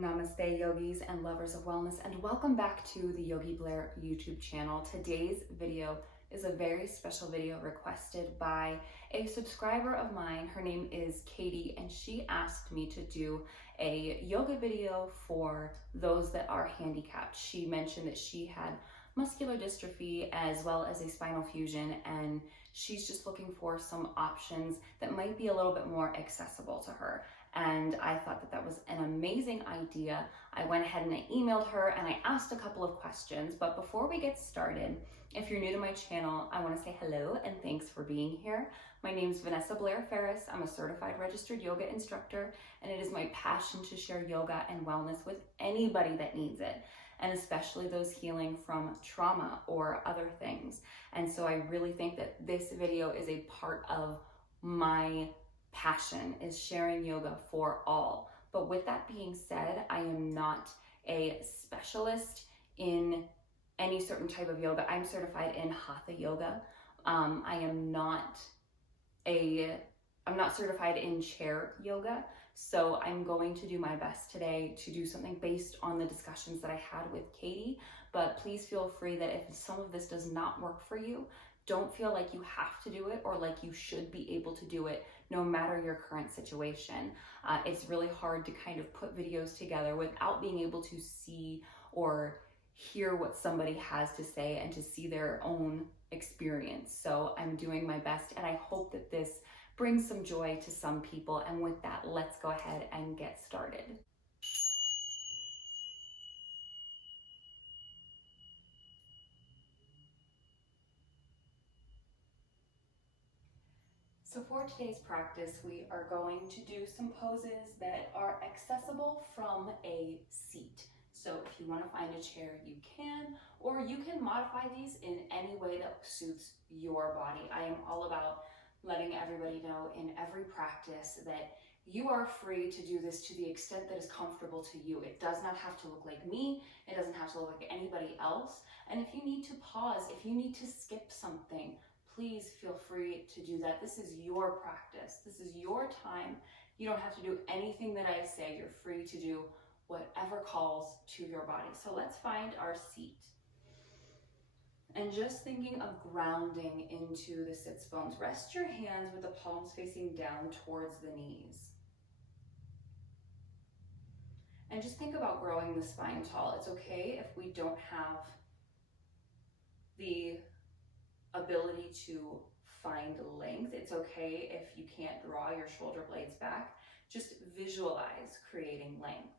Namaste yogis and lovers of wellness, and welcome back to the Yogi Blair YouTube channel. Today's video is a very special video requested by a subscriber of mine. Her name is Katie, and she asked me to do a yoga video for those that are handicapped. She mentioned that she had muscular dystrophy as well as a spinal fusion, and she's just looking for some options that might be a little bit more accessible to her. And I thought that that was an amazing idea. I went ahead and I emailed her and I asked a couple of questions. But before we get started, if you're new to my channel, I want to say hello and thanks for being here. My name is Vanessa Blair Ferris. I'm a certified registered yoga instructor, and it is my passion to share yoga and wellness with anybody that needs it, and especially those healing from trauma or other things. And so I really think that this video is a part of my passion, is sharing yoga for all. But with that being said, I am not a specialist in any certain type of yoga. I'm certified in Hatha yoga. I'm not certified in chair yoga. So I'm going to do my best today to do something based on the discussions that I had with Katie. But please feel free that if some of this does not work for you, don't feel like you have to do it or like you should be able to do it no matter your current situation. It's really hard to kind of put videos together without being able to see or hear what somebody has to say and to see their own experience. So I'm doing my best, and I hope that this brings some joy to some people. And with that, let's go ahead and get started. So for today's practice, we are going to do some poses that are accessible from a seat. So if you want to find a chair, you can, or you can modify these in any way that suits your body. I am all about letting everybody know in every practice that you are free to do this to the extent that is comfortable to you. It does not have to look like me. It doesn't have to look like anybody else. And if you need to pause, if you need to skip something, please feel free to do that. This is your practice. This is your time. You don't have to do anything that I say. You're free to do whatever calls to your body. So let's find our seat. And just thinking of grounding into the sits bones. Rest your hands with the palms facing down towards the knees. And just think about growing the spine tall. It's okay if we don't have the ability to find length. It's okay if you can't draw your shoulder blades back. Just visualize creating length.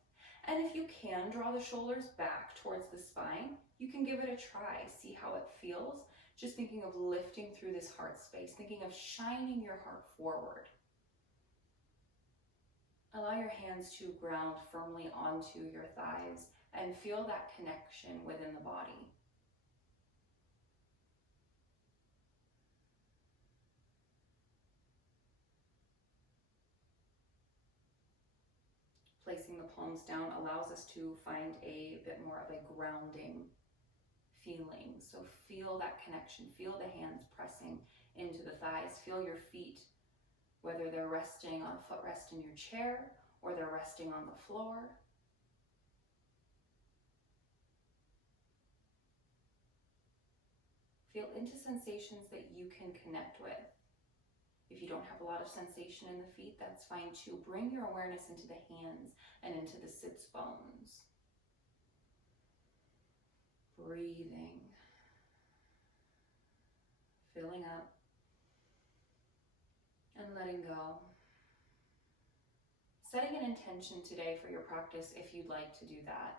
And if you can draw the shoulders back towards the spine, you can give it a try. See how it feels. Just thinking of lifting through this heart space, thinking of shining your heart forward. Allow your hands to ground firmly onto your thighs and feel that connection within the body. Placing the palms down allows us to find a bit more of a grounding feeling. So feel that connection, feel the hands pressing into the thighs, feel your feet, whether they're resting on a footrest in your chair or they're resting on the floor. Feel into sensations that you can connect with. If you don't have a lot of sensation in the feet, that's fine too. Bring your awareness into the hands and into the sits bones. Breathing. Filling up and letting go. Setting an intention today for your practice if you'd like to do that.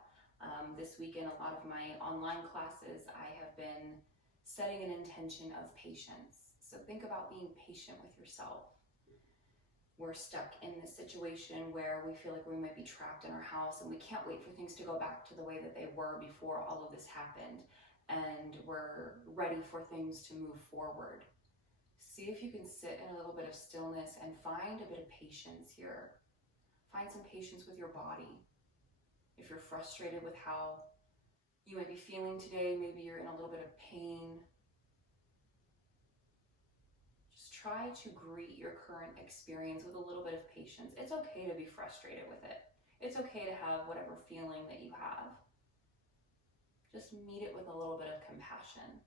This week in a lot of my online classes, I have been setting an intention of patience. So think about being patient with yourself. We're stuck in this situation where we feel like we might be trapped in our house and we can't wait for things to go back to the way that they were before all of this happened. And we're ready for things to move forward. See if you can sit in a little bit of stillness and find a bit of patience here. Find some patience with your body. If you're frustrated with how you might be feeling today, maybe you're in a little bit of pain, try to greet your current experience with a little bit of patience. It's okay to be frustrated with it. It's okay to have whatever feeling that you have. Just meet it with a little bit of compassion.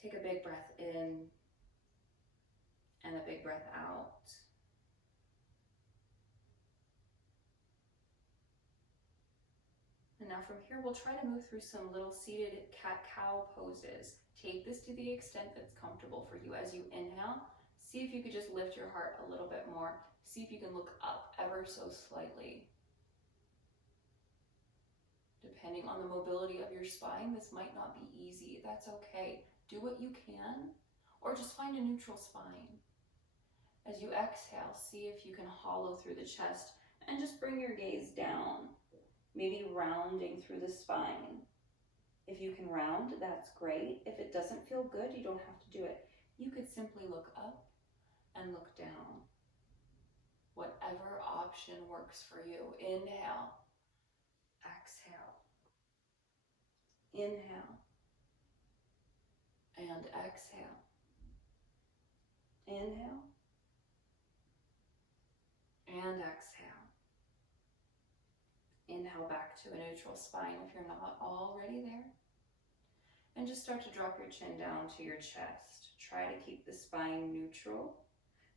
Take a big breath in and a big breath out. And now from here, we'll try to move through some little seated cat-cow poses. Take this to the extent that's comfortable for you. As you inhale, see if you could just lift your heart a little bit more. See if you can look up ever so slightly. Depending on the mobility of your spine, this might not be easy. That's okay. Do what you can, or just find a neutral spine. As you exhale, see if you can hollow through the chest and just bring your gaze down. Maybe rounding through the spine. If you can round, that's great. If it doesn't feel good, you don't have to do it. You could simply look up and look down. Whatever option works for you. Inhale, exhale, inhale, and exhale. Inhale, and exhale. Inhale back to a neutral spine if you're not already there. And just start to drop your chin down to your chest. Try to keep the spine neutral.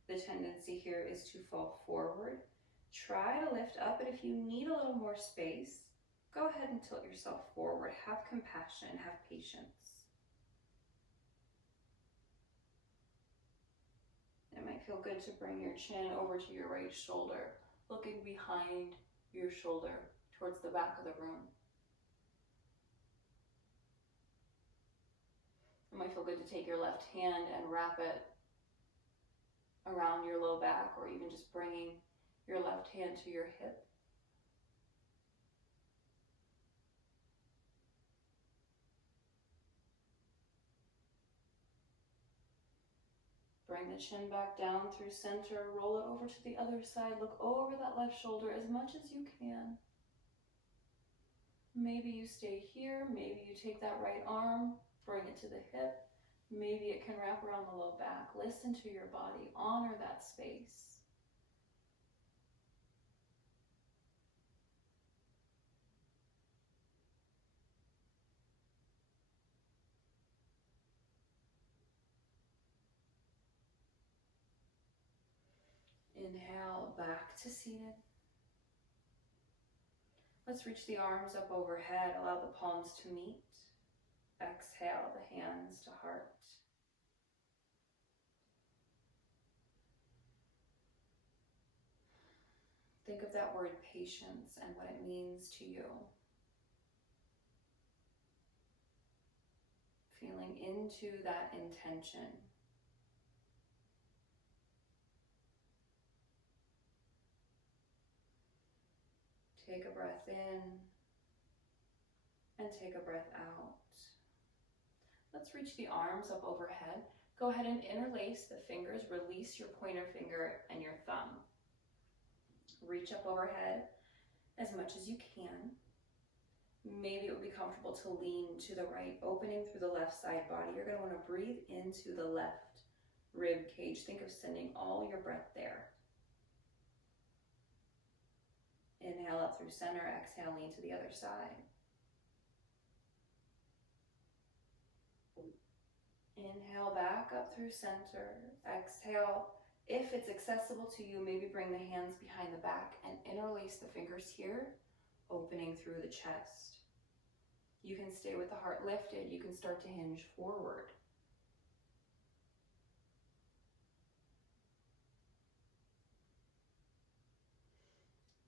The tendency here is to fall forward. Try to lift up, and if you need a little more space, go ahead and tilt yourself forward. Have compassion, have patience. It might feel good to bring your chin over to your right shoulder, looking behind your shoulder towards the back of the room. It might feel good to take your left hand and wrap it around your low back, or even just bringing your left hand to your hip. Bring the chin back down through center, roll it over to the other side, look over that left shoulder as much as you can. Maybe you stay here, maybe you take that right arm, bring it to the hip, maybe it can wrap around the low back. Listen to your body, honor that space. Inhale, back to seated. Let's reach the arms up overhead, allow the palms to meet. Exhale, the hands to heart. Think of that word patience and what it means to you. Feeling into that intention. Take a breath in and take a breath out. Let's reach the arms up overhead. Go ahead and interlace the fingers. Release your pointer finger and your thumb. Reach up overhead as much as you can. Maybe it would be comfortable to lean to the right, opening through the left side body. You're going to want to breathe into the left rib cage. Think of sending all your breath there. Inhale up through center, exhale, lean to the other side. Inhale back up through center, exhale. If it's accessible to you, maybe bring the hands behind the back and interlace the fingers here, opening through the chest. You can stay with the heart lifted. You can start to hinge forward.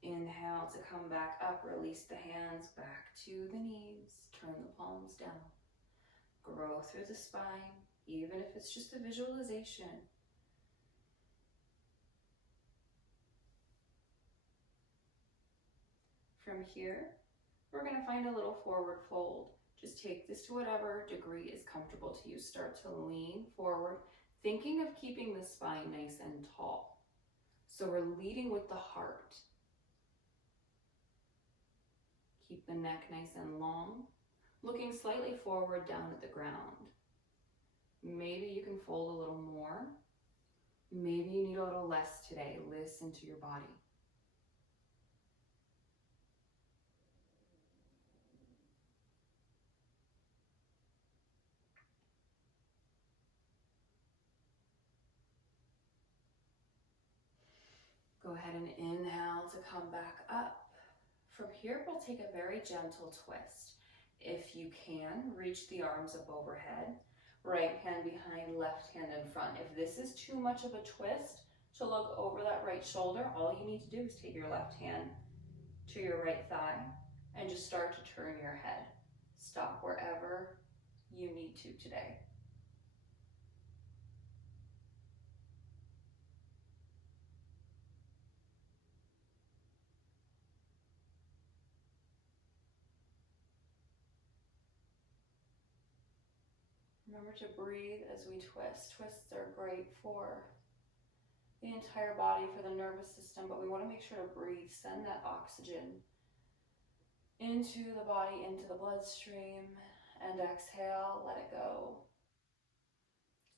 Inhale to come back up, release the hands back to the knees, turn the palms down. Grow through the spine, even if it's just a visualization. From here, we're going to find a little forward fold. Just take this to whatever degree is comfortable to you. Start to lean forward, thinking of keeping the spine nice and tall. So we're leading with the heart. Keep the neck nice and long, looking slightly forward down at the ground. Maybe you can fold a little more. Maybe you need a little less today. Listen to your body. Go ahead and inhale to come back up. From here, we'll take a very gentle twist. If you can, reach the arms up overhead. Right hand behind, left hand in front. If this is too much of a twist to look over that right shoulder, all you need to do is take your left hand to your right thigh and just start to turn your head. Stop wherever you need to today. Remember to breathe as we twist. Twists are great for the entire body, for the nervous system, but we want to make sure to breathe. Send that oxygen into the body, into the bloodstream, and exhale, let it go.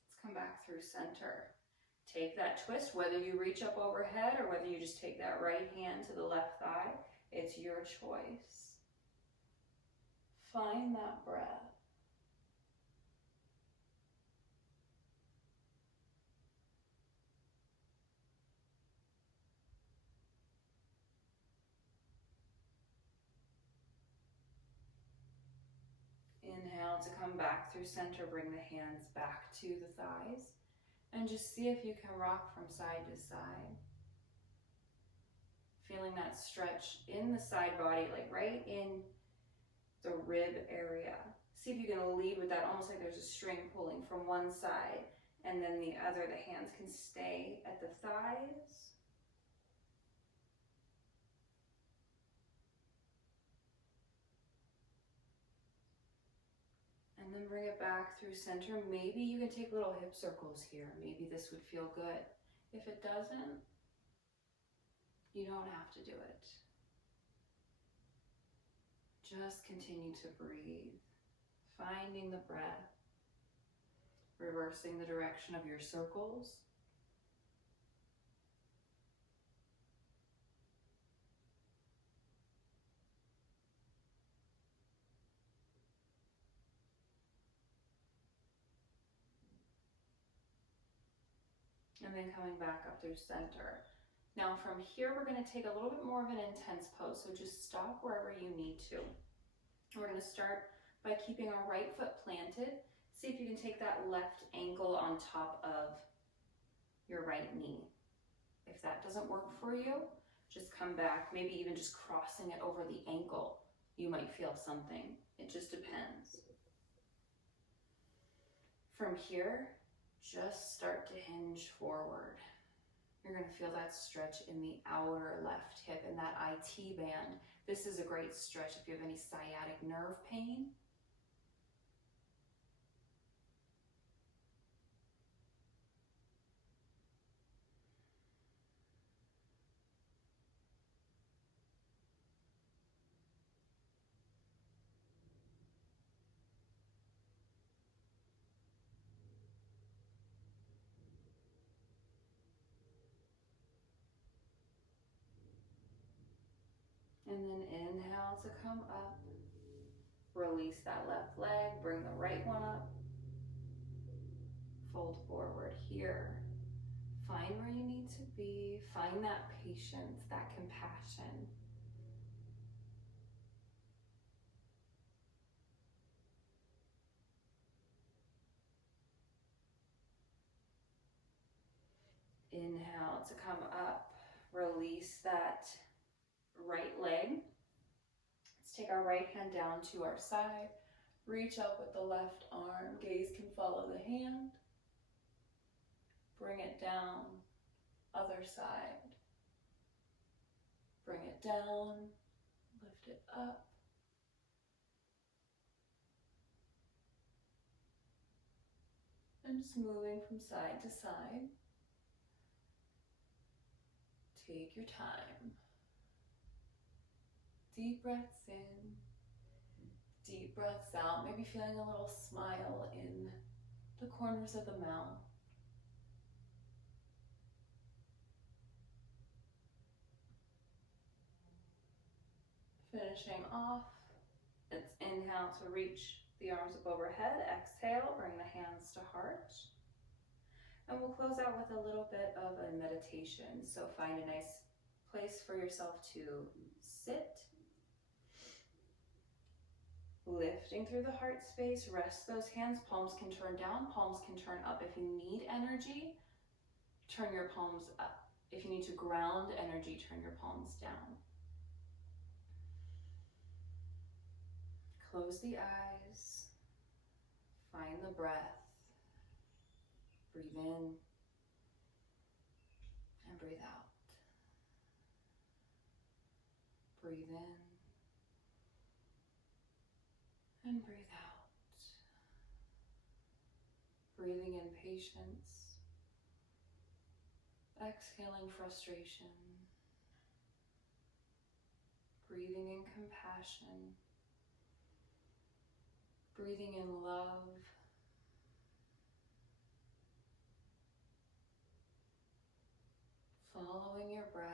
Let's come back through center. Take that twist, whether you reach up overhead or whether you just take that right hand to the left thigh, it's your choice. Find that breath. Inhale to come back through center, bring the hands back to the thighs, and just see if you can rock from side to side. Feeling that stretch in the side body, like right in the rib area. See if you can lead with that, almost like there's a string pulling from one side, and then the other, the hands can stay at the thighs. And then bring it back through center. Maybe you can take little hip circles here. Maybe this would feel good. If it doesn't, you don't have to do it. Just continue to breathe, finding the breath, reversing the direction of your circles. And then coming back up through center. Now from here, we're going to take a little bit more of an intense pose, so just stop wherever you need to. We're going to start by keeping our right foot planted. See if you can take that left ankle on top of your right knee. If that doesn't work for you, just come back, maybe even just crossing it over the ankle. You might feel something. It just depends. From here, just start to hinge forward. You're going to feel that stretch in the outer left hip and that IT band. This is a great stretch if you have any sciatic nerve pain. And then inhale to come up. Release that left leg, bring the right one up. Fold forward here. Find where you need to be. Find that patience, that compassion. Inhale to come up. Release that right leg. Let's take our right hand down to our side. Reach up with the left arm. Gaze can follow the hand. Bring it down. Other side. Bring it down. Lift it up. And just moving from side to side. Take your time. Deep breaths in, deep breaths out. Maybe feeling a little smile in the corners of the mouth. Finishing off, it's inhale to reach the arms up overhead. Exhale, bring the hands to heart. And we'll close out with a little bit of a meditation. So find a nice place for yourself to sit. Lifting through the heart space, rest those hands. Palms can turn down, palms can turn up. If you need energy, turn your palms up. If you need to ground energy, turn your palms down. Close the eyes. Find the breath. Breathe in and breathe out. Breathe in and breathe out. Breathing in patience. Exhaling frustration. Breathing in compassion. Breathing in love. Following your breath.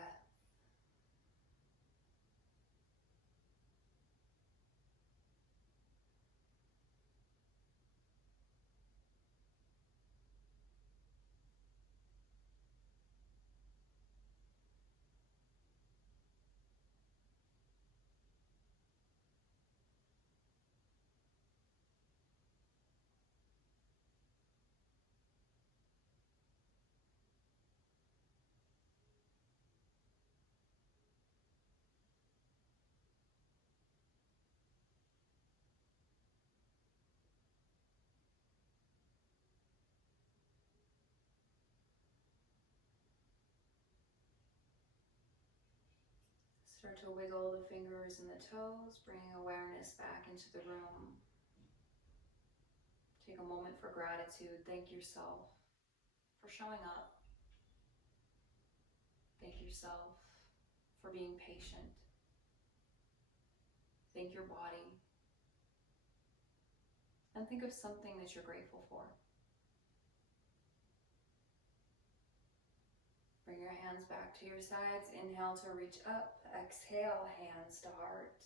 Start to wiggle the fingers and the toes, bringing awareness back into the room. Take a moment for gratitude. Thank yourself for showing up. Thank yourself for being patient. Thank your body. And think of something that you're grateful for. Bring your hands back to your sides. Inhale to reach up. Exhale, hands to heart.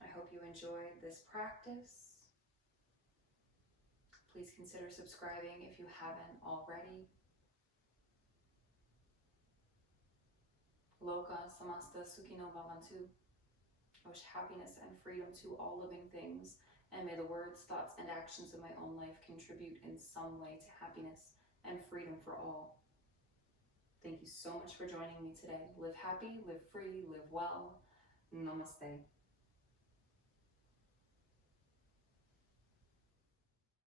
I hope you enjoyed this practice. Please consider subscribing if you haven't already. Loka samasta sukhino bhavantu. I wish happiness and freedom to all living things, and may the words, thoughts, and actions of my own life contribute in some way to happiness and freedom for all. Thank you so much for joining me today. Live happy, live free, live well. Namaste.